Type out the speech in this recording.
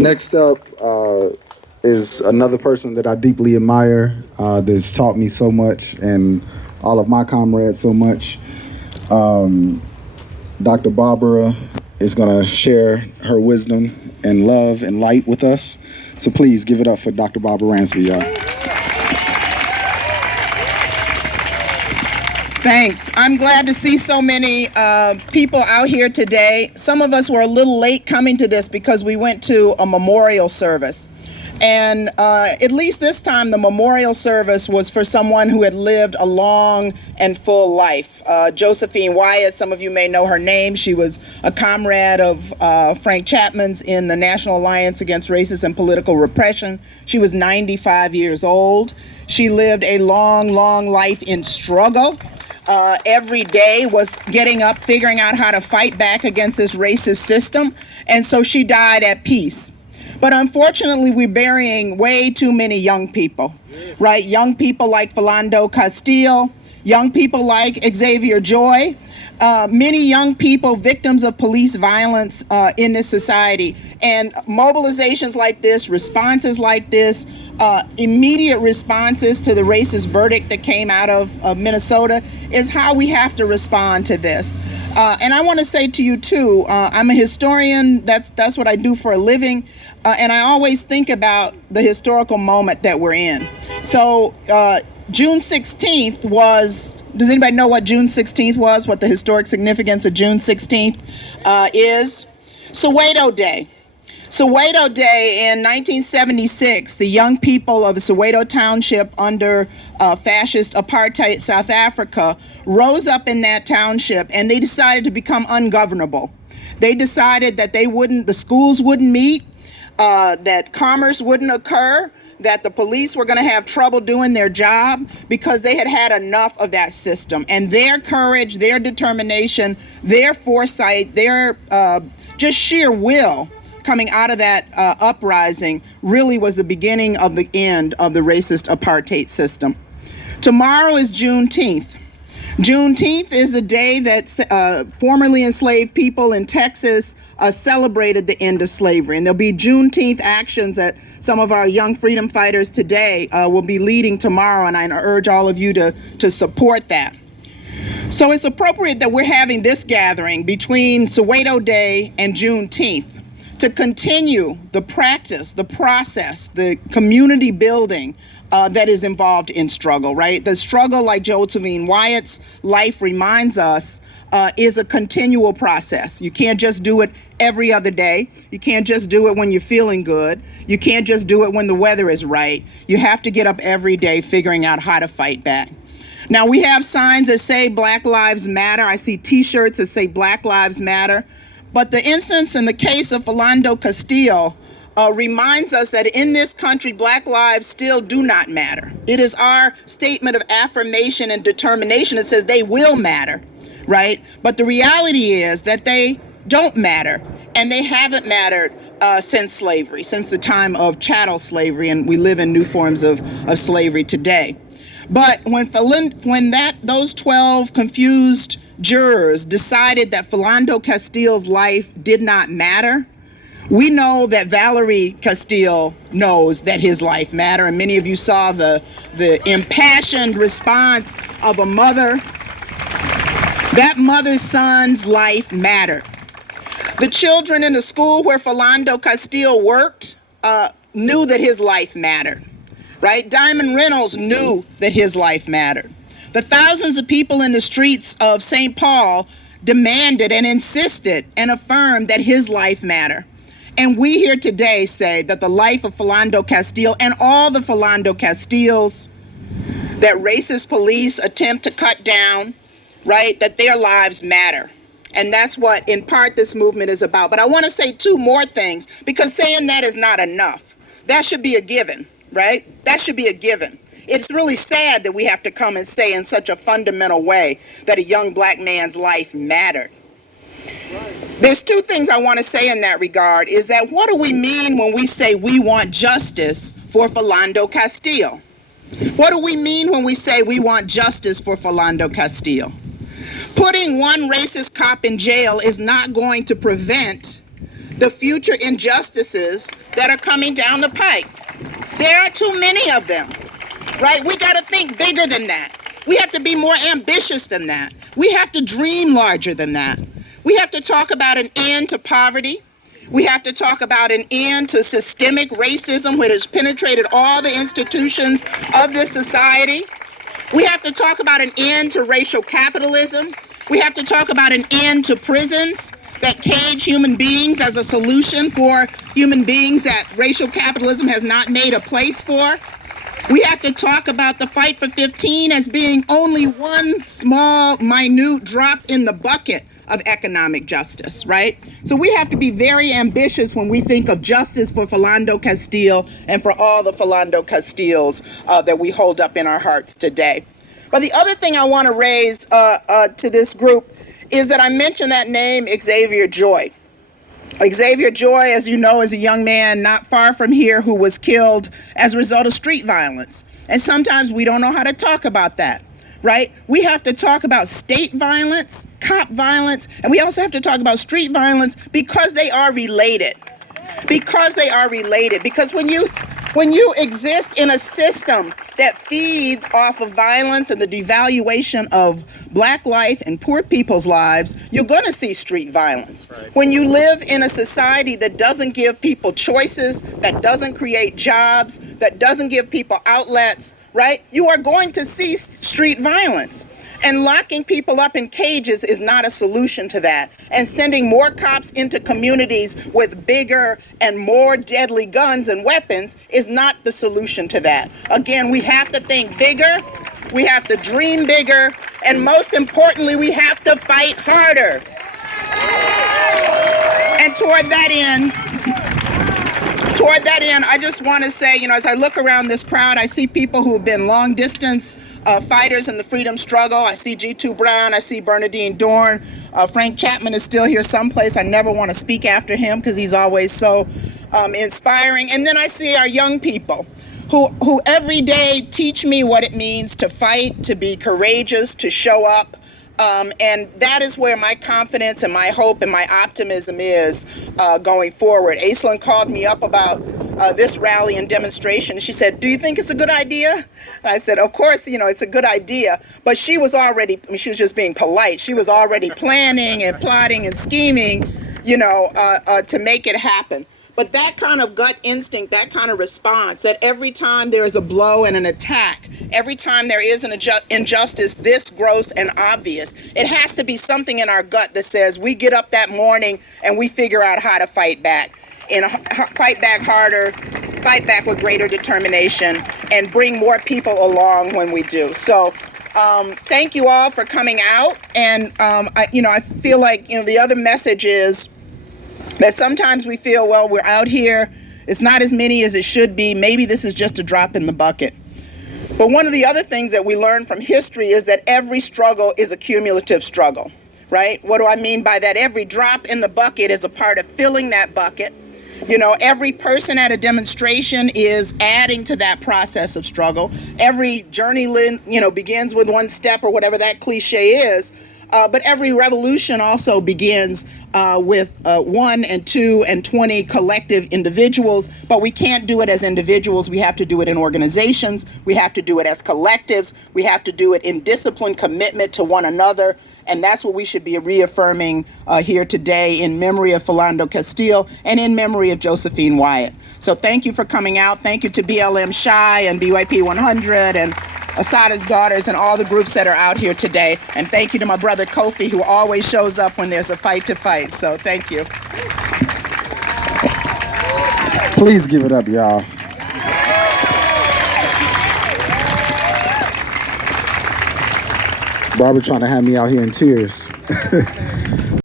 Next up is another person that I deeply admire, that's taught me so much and all of my comrades so much. Dr. Barbara is going to share her wisdom and love and light with us. So please give it up for Dr. Barbara Ransby, y'all. Thanks. I'm glad to see so many people out here today. Some of us were a little late coming to this because we went to a memorial service. And at least this time, the memorial service was for someone who had lived a long and full life. Josephine Wyatt, some of you may know her name. She was a comrade of Frank Chapman's in the National Alliance Against Racist and Political Repression. She was 95 years old. She lived a long, long life in struggle. Every day was getting up, figuring out how to fight back against this racist system. And so she died at peace. But unfortunately, we're burying way too many young people, right? Young people like Philando Castile, young people like Xavier Joy, many young people victims of police violence in this society. And mobilizations like this, responses like this, immediate responses to the racist verdict that came out of Minnesota is how we have to respond to this. And I want to say to you too, I'm a historian. That's what I do for a living. And I always think about the historical moment that we're in. So June 16th was, does anybody know what June 16th was, what the historic significance of June 16th is? Soweto Day. Soweto Day in 1976, the young people of Soweto Township under fascist apartheid South Africa rose up in that township and they decided to become ungovernable. They decided that the schools wouldn't meet, that commerce wouldn't occur, that the police were going to have trouble doing their job because they had had enough of that system. And their courage, their determination, their foresight, their just sheer will coming out of that uprising really was the beginning of the end of the racist apartheid system. Tomorrow is Juneteenth. Juneteenth is a day that formerly enslaved people in Texas celebrated the end of slavery. And there'll be Juneteenth actions that some of our young freedom fighters today will be leading tomorrow, and I urge all of you to support that. So it's appropriate that we're having this gathering between Soweto Day and Juneteenth to continue the practice, the process, the community building that is involved in struggle, right? The struggle, like Josephine Wyatt's life reminds us, is a continual process. You can't just do it every other day. You can't just do it when you're feeling good. You can't just do it when the weather is right. You have to get up every day figuring out how to fight back. Now, we have signs that say Black Lives Matter. I see t-shirts that say Black Lives Matter. But the instance in the case of Philando Castile reminds us that in this country, Black lives still do not matter. It is our statement of affirmation and determination that says they will matter, right? But the reality is that they don't matter, and they haven't mattered since slavery, since the time of chattel slavery, and we live in new forms of slavery today. But when those 12 confused jurors decided that Philando Castile's life did not matter, we know that Valerie Castile knows that his life mattered, and many of you saw the impassioned response of a mother. That mother's son's life mattered. The children in the school where Philando Castile worked knew that his life mattered, right? Diamond Reynolds knew that his life mattered. The thousands of people in the streets of St. Paul demanded and insisted and affirmed that his life mattered. And we here today say that the life of Philando Castile and all the Philando Castiles that racist police attempt to cut down, right, that their lives matter. And that's what, in part, this movement is about. But I want to say two more things, because saying that is not enough. That should be a given, right? That should be a given. It's really sad that we have to come and say in such a fundamental way that a young Black man's life mattered. There's two things I want to say in that regard, is that what do we mean when we say we want justice for Philando Castile? What do we mean when we say we want justice for Philando Castile? Putting one racist cop in jail is not going to prevent the future injustices that are coming down the pike. There are too many of them, right? We got to think bigger than that. We have to be more ambitious than that. We have to dream larger than that. We have to talk about an end to poverty. We have to talk about an end to systemic racism, which has penetrated all the institutions of this society. We have to talk about an end to racial capitalism. We have to talk about an end to prisons that cage human beings as a solution for human beings that racial capitalism has not made a place for. We have to talk about the fight for 15 as being only one small, minute drop in the bucket of economic justice, right? So we have to be very ambitious when we think of justice for Philando Castile and for all the Philando Castiles that we hold up in our hearts today. But the other thing I want to raise to this group is that I mentioned that name, Xavier Joy. Xavier Joy, as you know, is a young man not far from here who was killed as a result of street violence. And sometimes we don't know how to talk about that, right? We have to talk about state violence, cop violence, and we also have to talk about street violence because they are related. Because they are related. Because when you exist in a system that feeds off of violence and the devaluation of Black life and poor people's lives, you're going to see street violence. Right. When you live in a society that doesn't give people choices, that doesn't create jobs, that doesn't give people outlets, right, you are going to see street violence. And locking people up in cages is not a solution to that. And sending more cops into communities with bigger and more deadly guns and weapons is not the solution to that. Again, we have to think bigger, we have to dream bigger, and most importantly, we have to fight harder. And toward that end, I just want to say, as I look around this crowd, I see people who have been long distance fighters in the freedom struggle. I see G2 Brown, I see Bernadine Dorn. Frank Chapman is still here someplace. I never want to speak after him because he's always so inspiring. And then I see our young people who every day teach me what it means to fight, to be courageous, to show up. And that is where my confidence and my hope and my optimism is going forward. Aislinn called me up about this rally and demonstration. She said, "Do you think it's a good idea?" And I said, "Of course, it's a good idea." But she was just being polite. She was already planning and plotting and scheming, to make it happen. But that kind of gut instinct, that kind of response, that every time there is a blow and an attack, every time there is an injustice this gross and obvious, it has to be something in our gut that says we get up that morning and we figure out how to fight back. And fight back harder, fight back with greater determination, and bring more people along when we do. So thank you all for coming out. And I feel like the other message is that sometimes we feel, well, we're out here, it's not as many as it should be, maybe this is just a drop in the bucket. But one of the other things that we learn from history is that every struggle is a cumulative struggle, right? What do I mean by that? Every drop in the bucket is a part of filling that bucket. Every person at a demonstration is adding to that process of struggle. Every journey, begins with one step or whatever that cliche is. But every revolution also begins with 1 and 2 and 20 collective individuals. But we can't do it as individuals. We have to do it in organizations. We have to do it as collectives. We have to do it in disciplined commitment to one another. And that's what we should be reaffirming here today in memory of Philando Castile and in memory of Josephine Wyatt. So thank you for coming out. Thank you to BLM Shy and BYP 100 and Asada's Daughters and all the groups that are out here today. And thank you to my brother Kofi, who always shows up when there's a fight to fight. So thank you. Please give it up, y'all. Barbara trying to have me out here in tears.